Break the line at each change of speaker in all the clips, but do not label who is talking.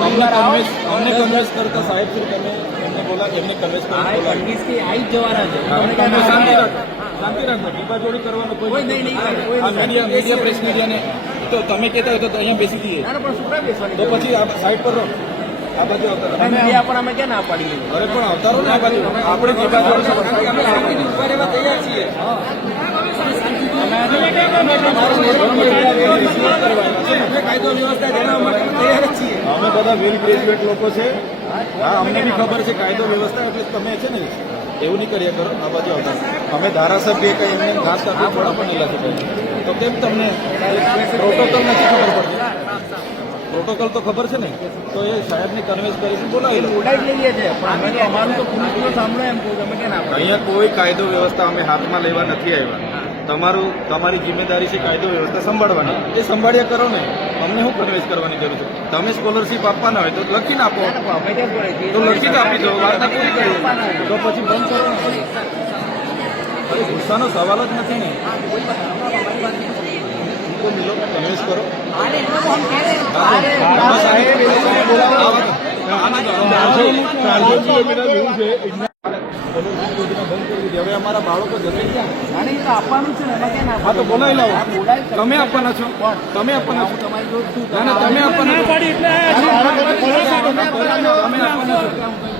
અમને અમને કન્વેન્સ કરતા સાહેબ શ્રી તમે એમને બોલા એમને કન્વેન્સ
હા
કરી
એ
બોલાવી
કન્વીન્સ આવી જવાના છે
શાંતિ રાખો કરવાનો કોઈ
નહીં,
મીડિયા. મીડિયા પ્રેસ મીડિયાને તો તમે કહેતા હોય તો અહીંયા બેસી જઈએ
પણ બેસવાની
તો પછી સાઈડ પર રહો આ બાજુ આવતા
પર અમે ક્યાં ના પાડીએ
અરે પણ આવતા રહો ને આ બાજુ આપણે તૈયાર છીએ કાયદો વ્યવસ્થા જણાવવા માટે તૈયાર જ છીએ અમે બધા વેલ ગ્રેજ્યુએટ લોકો છે. હા અમને બી ખબર છે કાયદો વ્યવસ્થા એટલે તમે છે ને એવું નહીં કર્યા કરો આ બાજુ આવતા. અમે ધારાસભ્ય કઈ એમને ઘાસ કાપી પણ નહીં લખી તો કેમ તમને પ્રોટોકોલ નથી ખબર પડતી? પ્રોટોકોલ તો ખબર છે ને? તો એ સાહેબને કન્વેન્સ કરીને બોલાવી લો.
લઈએ છીએ પણ અમે તો અમારું તો પૂરું સાંભળો એમ કહું તમે ક્યાં
અહીંયા કોઈ કાયદો વ્યવસ્થા અમે હાથમાં લેવા નથી આવ્યા. તમારું તમારી જિમ્મેદારી છે કાયદો વ્યવસ્થા સંભાળવાની.
એ સંભાળ્યા કરો ને. અમને શું કન્વિન્સ કરવાની જરૂર છે?
તમે સ્કોલરશીપ આપવાના હોય તો લખીને આપો.
તો લખી જ
તો આપી દો વાર્તા પૂરી કરી
તો પછી બંધ કરો અરે ગુસ્સાનો સવાલ જ નથી ને. તો મિલો કરી દીધી. હવે અમારા બાળકો જશે ક્યાં?
અને એ તો આપવાનું છે ને
હા તો બોલાવી લાવો. તમે આપવાના છો? તમે આપવાના છો?
તમારી
તમે આપવાના છો. તમે આપવાના છો.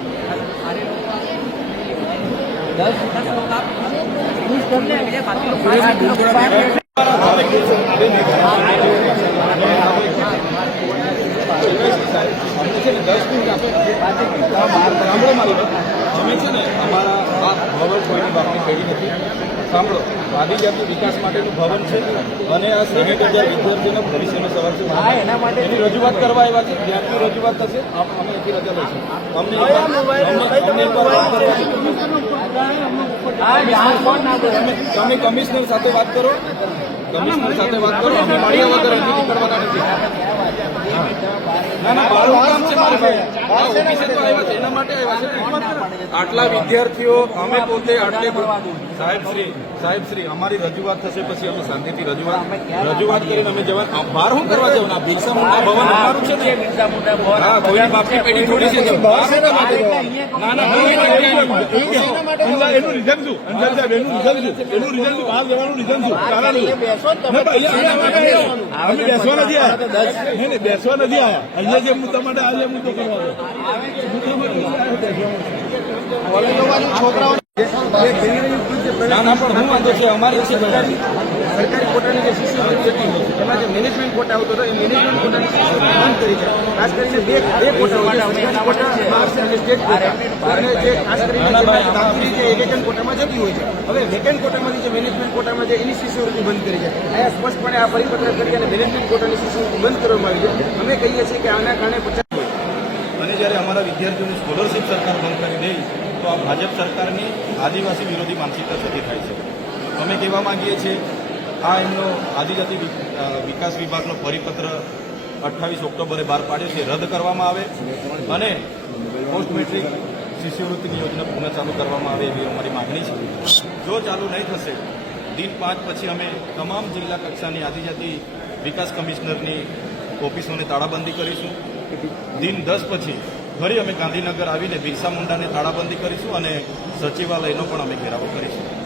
ના
અમને છે ને દસ મિનિટ આપો સાંભળો મારી અમે છે ને અમારા આ ભવન કોઈની બાપની પેઢી નથી. સાંભળો આદિજાતિ વિકાસ માટેનું ભવન છે અને આ સાહીઠ હજાર વિદ્યાર્થીઓનો ભવિષ્યનો સવાલ છે.
એના માટે
એની રજૂઆત કરવા આવ્યા છે જ્યાંથી રજૂઆત થશે અમે એથી રજા લઈશું. અમને? તમે કમિશનર સાથે વાત કરો. કમિશનર સાથે વાત કરો. અમે મળ્યા વગર કરવાના નથી. ના ના મારું કામ છે મારી ભાઈ આટલા વિદ્યાર્થીઓ અમે પોતે આટલે સાહેબ શ્રી સાહેબ શ્રી અમારી રજૂઆત થશે પછી અમે શાંતિથી રજૂઆત રજૂઆત કરીને અમે જવા બહાર શું કરવા જવું? આ બિરસા મુંડા ભવન અમારું છે ને?
બિરસા મુંડા ભવન.
હા કોઈ બાપની પેઢી થોડી છે? ના ના.
એનું રીઝન શું? સાહેબ એનું રીઝન શું? એનું રીઝન શું? બહાર જવાનું રીઝન શું? કારણ બેસવા નથી આવ્યા. બેસવા નથી આવ્યા. અહીંયા જે મુદ્દા માટે આજે મુદ્દો કરવા દો
ના ના પણ હું વાંધો છે અમારી છે
સરકારી કોટાની જે શિષ્યવૃત્તિ હતી એમાં જે મેનેજમેન્ટ કોટા હતો એ મેનેજમેન્ટ કોટાની શિષ્યવૃત્તિ બંધ કરી છે અને સ્ટેટ અને જે ખાસ કરીને જે કોટામાં જતી હોય છે હવે વેકેન્ટ કોટામાંથી જે મેનેજમેન્ટ કોટામાં છે એની શિષ્યવૃત્તિ બંધ કરી છે સ્પષ્ટપણે આ પરિપત્ર કરી અને મેનેજમેન્ટ કોટાની શિષ્યવૃત્તિ બંધ કરવામાં આવી છે અમે કહીએ છીએ કે આના કારણે
અને જ્યારે અમારા વિદ્યાર્થીઓની સ્કોલરશીપ સરકાર બંધ કરી દે, તો આ ભાજપ સરકારની આદિવાસી વિરોધી માનસિકતા સતી થાય છે. અમે કહેવા માંગીએ છીએ, આ એમનો આદિજાતિ વિકાસ વિભાગનો પરિપત્ર અઠ્ઠાવીસ ઓક્ટોબરે બહાર પાડ્યો છે, રદ કરવામાં આવે અને પોસ્ટ મેટ્રિક શિષ્યવૃત્તિની યોજના પુનઃ ચાલુ કરવામાં આવે એવી અમારી માગણી છે. જો ચાલુ નહીં થશે, દિન પાંચ પછી અમે તમામ જિલ્લા કક્ષાની આદિજાતિ વિકાસ કમિશનરની ઓફિસોને તાળાબંધી કરીશું. દિન દસ પછી ફરી અમે ગાંધીનગર આવીને બિરસા મુંડાને તાળાબંધી કરીશું અને સચિવાલયનો પણ અમે ઘેરાવો કરીશું.